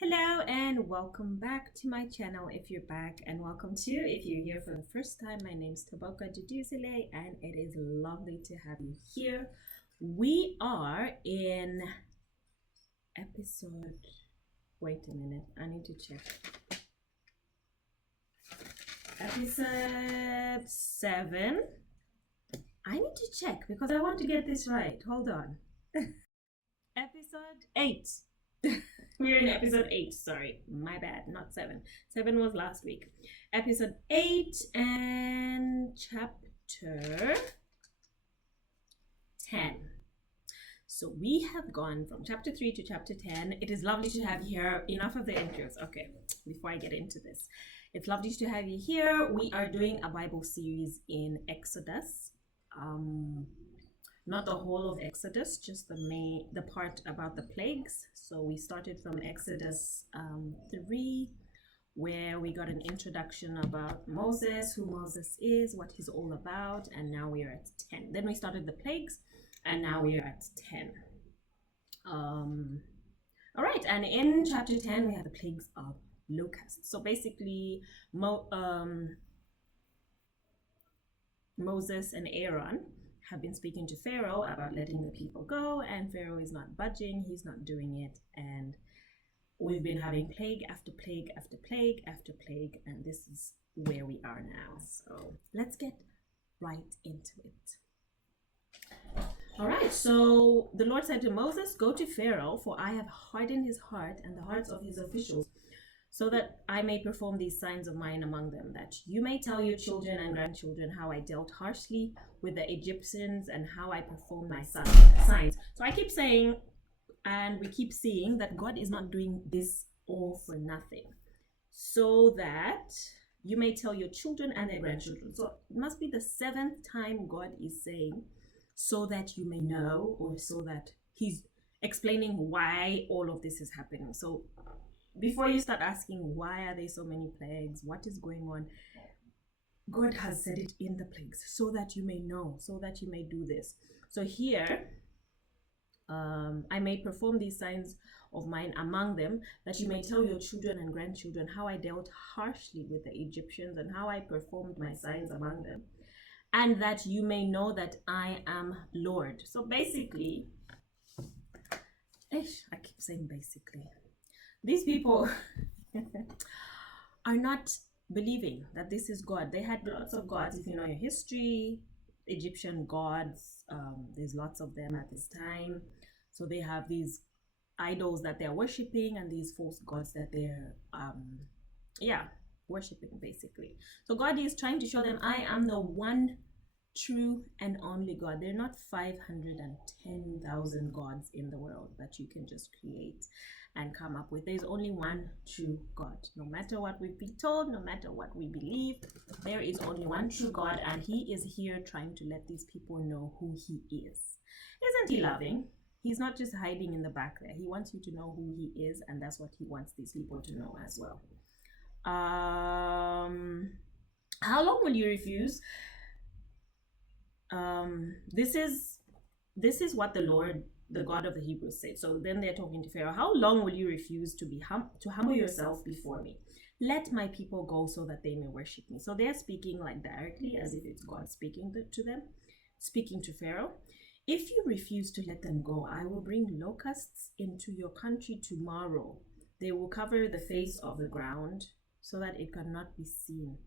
Hello and welcome back to my channel if you're back, and welcome to if you're here for the first time. My name is Taboka Duduzile and it is lovely to have you here. We are in episode, wait a minute, I need to check. Episode 7. I need to check because I want to get this right. Hold on. Episode 8. We're in episode 8. Sorry, my bad, not 7. 7 was last week. Episode 8 and chapter 10. So we have gone from chapter 3 to chapter 10. It is lovely to have you here. Enough of the intros. Okay, before I get into this, it's lovely to have you here. We are doing a Bible series in Exodus. Not the whole of Exodus, just the part about the plagues. So we started from Exodus 3, where we got an introduction about Moses, who Moses is, what he's all about, and now we are at 10. Then we started the plagues, and now we are at 10. All right, and in chapter 10 we have the plagues of locusts. So basically, Moses and Aaron have been speaking to Pharaoh about letting the people go, and Pharaoh is not budging, he's not doing it, and we've been having plague after plague after plague after plague, and this is where we are now. So let's get right into it. All right, so the Lord said to Moses, "Go to Pharaoh, for I have hardened his heart and the hearts of his officials, so that I may perform these signs of mine among them, that you may tell your children and grandchildren how I dealt harshly with the Egyptians and how I performed my signs." So I keep saying, and we keep seeing, that God is not doing this all for nothing, so that you may tell your children and their grandchildren. So it must be the 7th time God is saying, so that you may know, or so that he's explaining why all of this is happening. So before you start asking, why are there so many plagues? What is going on? God has said it in the plagues, so that you may know, so that you may do this. So here, I may perform these signs of mine among them, that you may tell your children and grandchildren how I dealt harshly with the Egyptians and how I performed my signs among them, and that you may know that I am Lord. So basically, I keep saying basically, these people are not believing that this is God. They had lots of gods. If you know your history, Egyptian gods, there's lots of them at this time. So they have these idols that they're worshiping, and these false gods that they're worshiping, basically. So God is trying to show them, I am the one true and only God. There are not 510,000 gods in the world that you can just create and come up with. There's only one true God. No matter what we've been told, no matter what we believe, there is only one true God, and he is here trying to let these people know who he is. Isn't he loving? He's not just hiding in the back there. He wants you to know who he is, and that's what he wants these people to know as well. How long will you refuse? This is what the Lord, the God of the Hebrews, said. So then they're talking to Pharaoh. How long will you refuse to humble yourself before me? Let my people go so that they may worship me. So they're speaking like directly, as if it's God speaking to them, speaking to Pharaoh. If you refuse to let them go, I will bring locusts into your country tomorrow. They will cover the face of the ground so that it cannot be seen.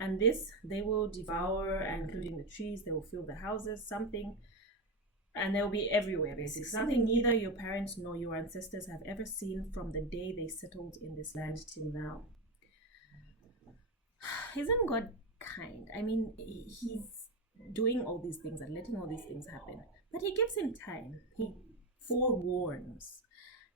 And this they will devour, including the trees. They will fill the houses, and they'll be everywhere, basically. Something neither your parents nor your ancestors have ever seen from the day they settled in this land till now. Isn't God kind? I mean, he's doing all these things and letting all these things happen, but he gives him time. He forewarns.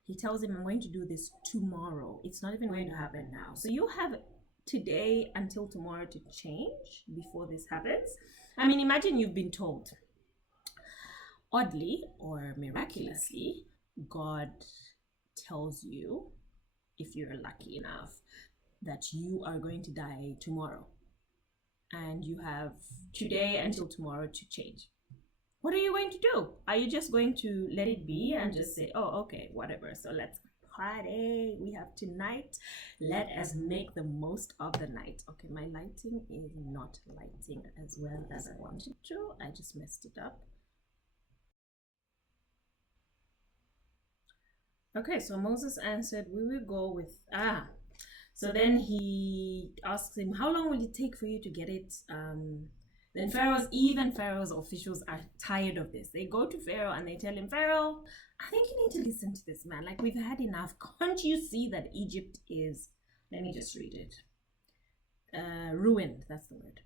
He tells him, I'm going to do this tomorrow. It's not even going to happen now. So you have today until tomorrow to change before this happens. I mean, imagine you've been told. Oddly or miraculously, God tells you, if you're lucky enough, that you are going to die tomorrow, and you have today until tomorrow to change. What are you going to do? Are you just going to let it be and just say, oh, okay, whatever, so let's party. We have tonight. Let us make the most of the night. Okay, my lighting is not lighting as well as I wanted to. I just messed it up. Okay, so Moses answered, we will go with, so then he asks him, how long will it take for you to get it? Then Pharaoh's officials are tired of this. They go to Pharaoh and they tell him, Pharaoh, I think you need to listen to this man. Like, we've had enough. Can't you see that Egypt is, let me just read it, ruined, that's the word.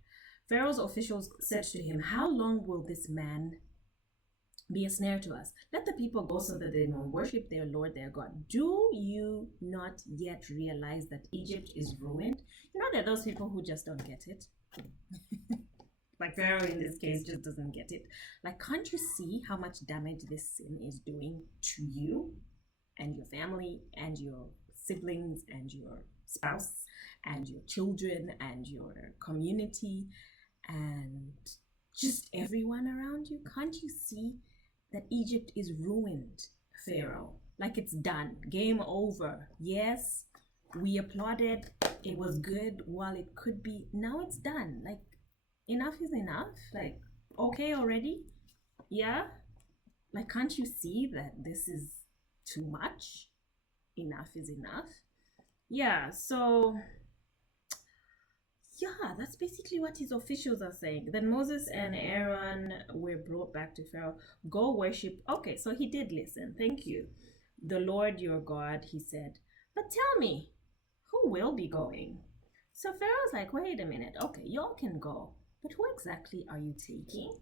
Pharaoh's officials said to him, how long will this man be a snare to us? Let the people go so that they may worship their Lord, their God. Do you not yet realize that Egypt is ruined? You know, there are those people who just don't get it. Like Pharaoh in this case just doesn't get it. Like, can't you see how much damage this sin is doing to you and your family and your siblings and your spouse and your children and your community and just everyone around you? Can't you see that Egypt is ruined, Pharaoh? Like, it's done. Game over. Yes, we applauded. It was good while it could be. Now it's done. Like, enough is enough. Like, okay already? Yeah? Like, can't you see that this is too much? Enough is enough. Yeah, so yeah, that's basically what his officials are saying. Then Moses and Aaron were brought back to Pharaoh. Go worship. Okay, so he did listen. Thank you. The Lord your God, he said. But tell me, who will be going? So Pharaoh's like, wait a minute. Okay, y'all can go. But who exactly are you taking?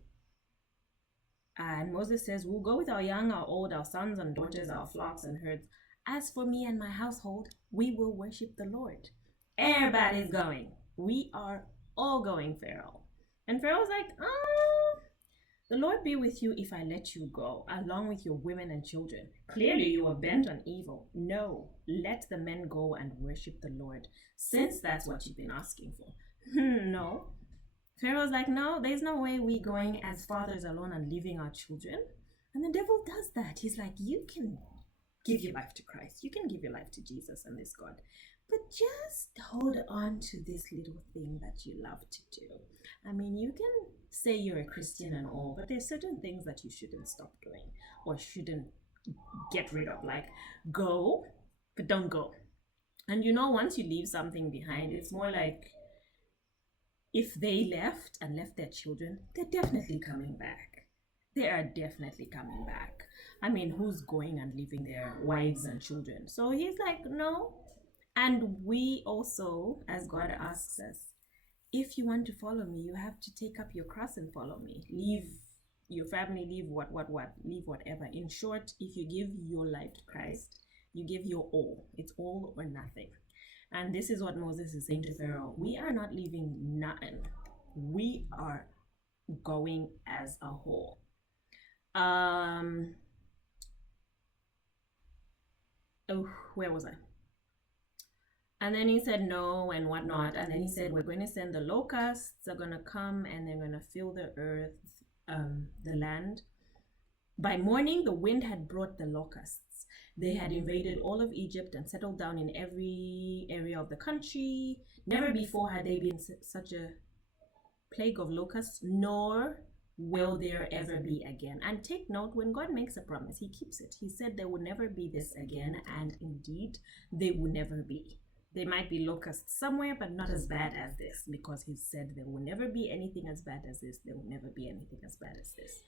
And Moses says, we'll go with our young, our old, our sons and daughters, our flocks and herds. As for me and my household, we will worship the Lord. Everybody's going. We are all going, Pharaoh. And Pharaoh's like, the Lord be with you if I let you go, along with your women and children. Clearly you are bent on evil. No, let the men go and worship the Lord, since that's what you've been asking for. No. Pharaoh's like, no, there's no way we're going as fathers alone and leaving our children. And the devil does that. He's like, you can give your life to Christ. You can give your life to Jesus and this God. But just hold on to this little thing that you love to do. I mean, you can say you're a Christian and all, but there's certain things that you shouldn't stop doing or shouldn't get rid of. Like, go, but don't go. And you know, once you leave something behind, it's more like, if they left and left their children, they're definitely coming back. They are definitely coming back. I mean, who's going and leaving their wives and children? So he's like, no. And we also, as God asks us, if you want to follow me, you have to take up your cross and follow me. Leave your family, leave what, leave whatever. In short, if you give your life to Christ, you give your all. It's all or nothing. And this is what Moses is saying to Pharaoh. We are not leaving nothing. We are going as a whole. Where was I? And then he said no and whatnot. And then he said, we're going to send the locusts are going to come and they're going to fill the earth, the land. By morning, the wind had brought the locusts. They had invaded all of Egypt and settled down in every area of the country. Never before had there been such a plague of locusts, nor will there ever be again. And take note, when God makes a promise, he keeps it. He said there will never be this again, and indeed, they will never be. There might be locusts somewhere, but not as bad as this, because he said there will never be anything as bad as this. There will never be anything as bad as this.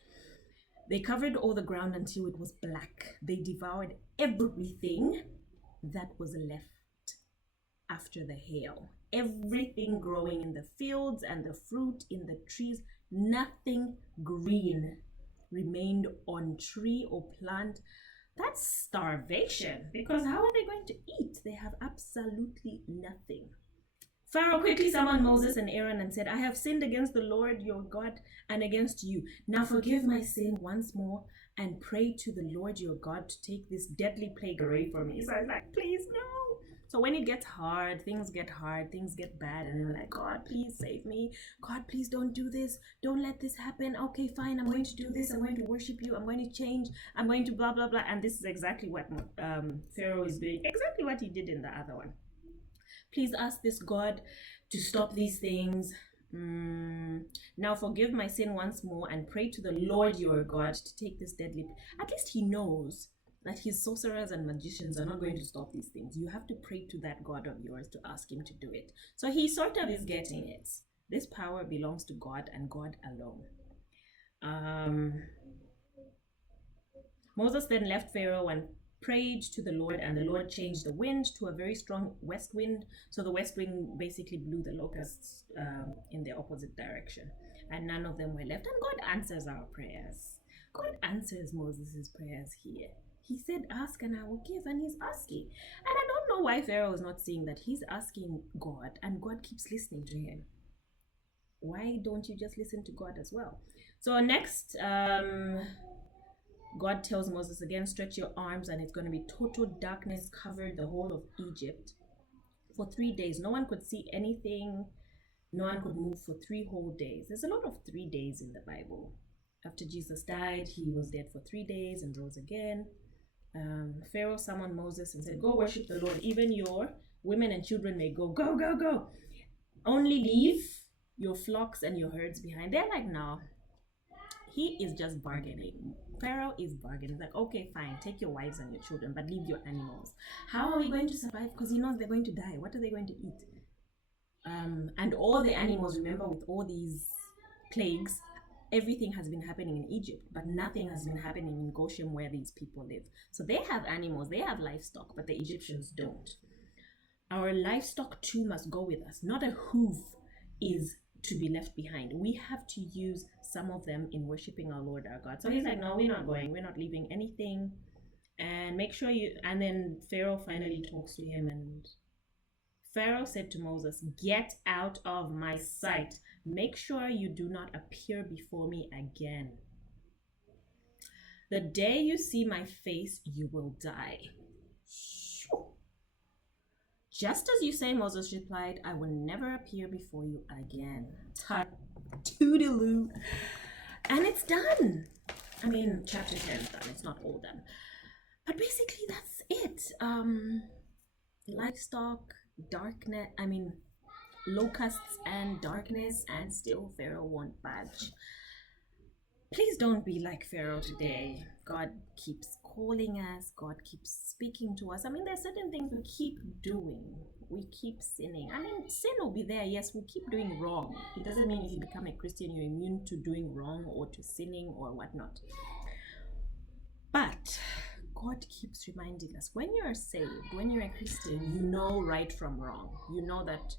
They covered all the ground until it was black. They devoured everything that was left after the hail. Everything growing in the fields and the fruit in the trees, nothing green remained on tree or plant. That's starvation, because how are they going to eat? They have absolutely nothing. Pharaoh quickly summoned Moses and Aaron and said, I have sinned against the Lord your God and against you. Now forgive my sin once more and pray to the Lord your God to take this deadly plague away from me. So I was like, please no. So when it gets hard, things get bad, and they're like, God, please save me. God, please don't do this. Don't let this happen. Okay, fine. I'm going to do this. I'm going to worship you. I'm going to change. I'm going to blah, blah, blah. And this is exactly what Pharaoh is doing. Exactly what he did in the other one. Please ask this God to stop these things. Now forgive my sin once more and pray to the Lord your God to take this deadly. At least he knows that his sorcerers and magicians are not going to stop these things. You have to pray to that God of yours to ask him to do it. So he sort of is getting it. This power belongs to God and God alone. Moses then left Pharaoh and prayed to the Lord, and the Lord changed the wind to a very strong west wind. So the west wind basically blew the locusts in the opposite direction, and none of them were left. And God answers our prayers. God answers Moses' prayers here. He said, ask and I will give, and he's asking. And I don't know why Pharaoh is not seeing that he's asking God, and God keeps listening to him. Why don't you just listen to God as well? So next, God tells Moses again, stretch your arms, and it's going to be total darkness covered the whole of Egypt for 3 days. No one could see anything. No one could move for 3 whole days. There's a lot of 3 days in the Bible. After Jesus died, he was dead for 3 days and rose again. Pharaoh summoned Moses and said, go worship the Lord. Even your women and children may go. Go, go, go. Only leave your flocks and your herds behind. They're like, no. He is just bargaining. Pharaoh is bargaining. Like, okay, fine, take your wives and your children, but leave your animals. How are we going to survive? Because he knows they're going to die. What are they going to eat? And all the animals, remember, with all these plagues, everything has been happening in Egypt, but nothing has been happening in Goshen where these people live. So they have animals, they have livestock, but the Egyptians don't. Our livestock too must go with us. Not a hoof is to be left behind. We have to use some of them in worshiping our Lord our God. So he's like, no, we're not going. We're not leaving anything. And make sure you... And then Pharaoh finally talks to him, and Pharaoh said to Moses, get out of my sight. Make sure you do not appear before me again. The day you see my face, you will die. Just as you say, Moses replied, I will never appear before you again. Toodaloo. And it's done. I mean, chapter 10 is done. It's not all done. But basically, that's it. Livestock, darkness, locusts and darkness, and still Pharaoh won't budge. Please don't be like Pharaoh today. God keeps calling us. God keeps speaking to us. There's certain things we keep doing. We keep sinning. Sin will be there. Yes, we keep doing wrong. It doesn't mean if you become a Christian, you're immune to doing wrong or to sinning or whatnot. But God keeps reminding us, when you're saved, when you're a Christian, you know right from wrong. You know that...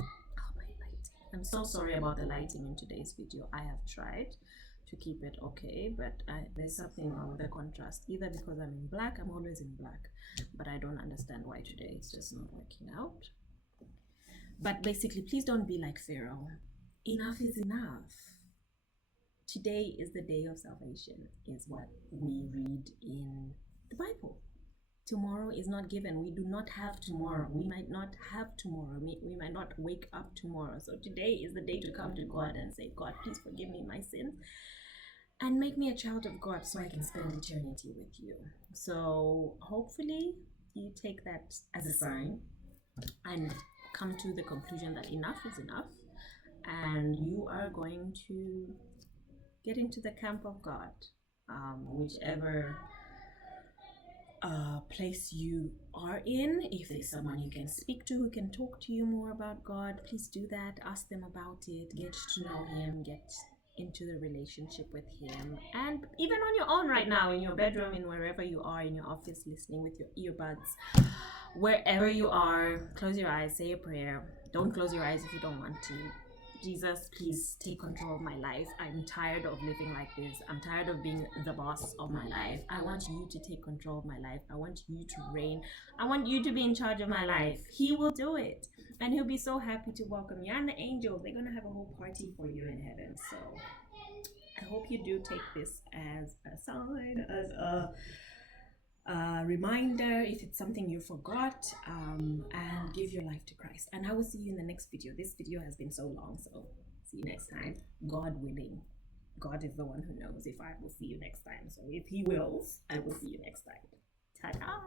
Oh, my lighting. I'm so sorry about the lighting in today's video. I have tried to keep it okay, but there's something wrong with the contrast. Either because I'm in black, I'm always in black, but I don't understand why today it's just not working out. But basically, please don't be like Pharaoh. Enough is enough. Today is the day of salvation, is what we read in the Bible. Tomorrow is not given. We do not have tomorrow. We might not have tomorrow. We might not wake up tomorrow. So today is the day to come to God and say, God, please forgive me my sins and make me a child of God so I can spend eternity with you. So hopefully you take that as a sign and come to the conclusion that enough is enough, and you are going to get into the camp of God, whichever place you are in. If there's someone you can speak to who can talk to you more about God, please do that. Ask them about it. Get to know him. Get into the relationship with him. And even on your own right now, in your bedroom, in wherever you are, in your office, listening with your earbuds, wherever you are, close your eyes, say a prayer. Don't close your eyes if you don't want to. Jesus, please take control of my life. I'm tired of living like this. I'm tired of being the boss of my life. I want you to take control of my life. I want you to reign. I want you to be in charge of my life. He will do it. And he'll be so happy to welcome you. And the angels, they're going to have a whole party for you in heaven. So I hope you do take this as a sign, as a reminder if it's something you forgot, and give your life to Christ. And I will see you in the next video. This video has been so long, so see you next time, God willing. God is the one who knows if I will see you next time. So if he wills, I will see you next time. Ta-da!